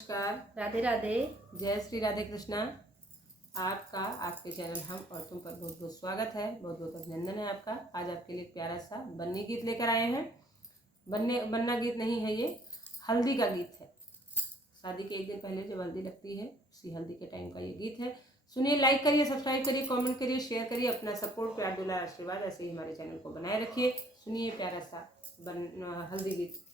नमस्कार, राधे राधे। जय श्री राधे कृष्णा। आपका आपके चैनल हम और तुम पर बहुत बहुत स्वागत है, बहुत बहुत अभिनंदन है आपका। आज आपके लिए प्यारा सा बन्नी गीत लेकर आए हैं। बन्ना गीत नहीं है, ये हल्दी का गीत है। शादी के एक दिन पहले जब हल्दी लगती है, उसी हल्दी के टाइम का ये गीत है। सुनिए, लाइक करिए, सब्सक्राइब करिए, कमेंट करिए, शेयर करिए। अपना सपोर्ट, प्यार, दुलार, आशीर्वाद ऐसे ही हमारे चैनल को बनाए रखिए। सुनिए प्यारा सा हल्दी गीत।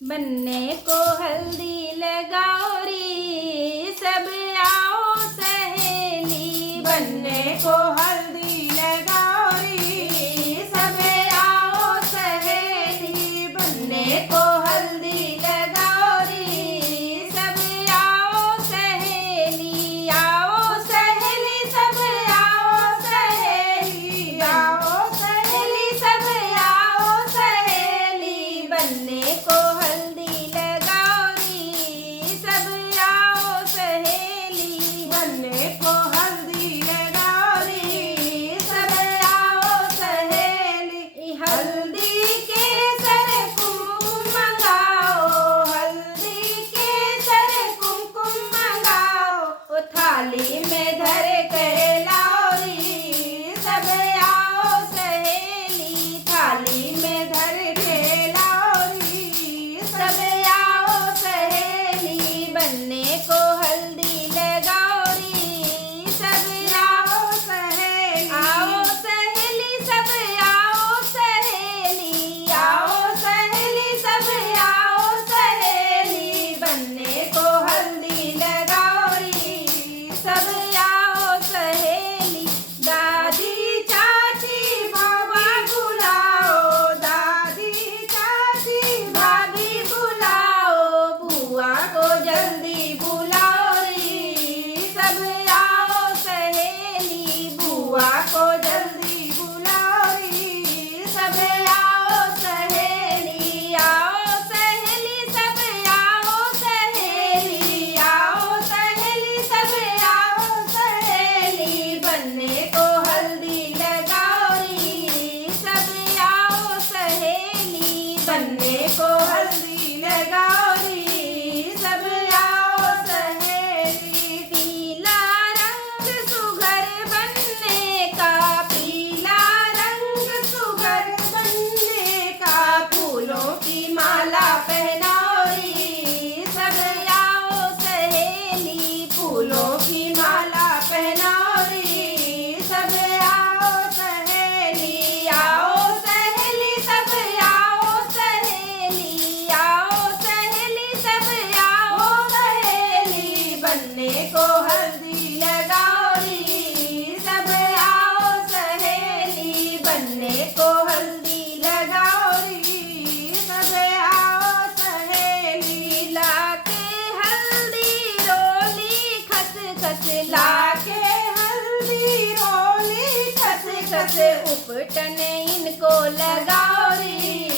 बनने को हल्दी लगाओ री, सब आओ सहेली। बनने को हल्दी लगाओ री, सब आओ सहेली। बनने को हल्दी लगाओ री, सब आओ सहेली। आओ सहेली, सब आओ सहेली। आओ सहेली, सब आओ सहेली। बनने को हल्दी लगाओ री, सब आओ सहेली। बनने को हल्दी लगाओ री, सब आओ सहेली। हल्दी केसर कुमकुम मंगाओ, हल्दी केसर कुमकुम मंगाओ। ओ थाली में धर कर लाओ री, सब आओ सहेली। थाली में धर के लाओ री, सब आओ सहेली। बनने को हल्दी लगाओ री, सब आओ सहेली। आओ सहेली, सब आओ सहेली। आओ सहेली, सब आओ सहेली। बनने को हल्दी लगाओ री, सब आओ सहेली। दादी चाची बाबा बुलाओ, दादी चाची भाभी बुलाओ। बुआ को जल्दी बुलाओ री, सब आओ सहेली। बुआ को जल्दी बुलाओ री, सब आओ सहेली। आओ सहेली, सब आओ सहेली। आओ सहेली, सब आओ सहेली। बनने को हल्दी लगाओ री, सब आओ सहेली। बनने को हल्दी लगाओ री, सब आओ सहेली। पीला रंग सुघर बनने का, पीला रंग सुघर बनने का। फूलों की माला पहनाओ री, सब आओ सहेली। फूलों की माला पहनाओ री, सब आओ सहेली। आओ सहेली, सब आओ सहेली। आओ सहेली, सब आओ सहेली। बनने को हल्दी लगाओ री, सब आओ सहेली। बनने को हल्दी लगाओ री, सब आओ सहेली। लाके हल्दी रोली खस खस, लाके हल्दी रोली खस खस। उपटन इनको लगाओ री,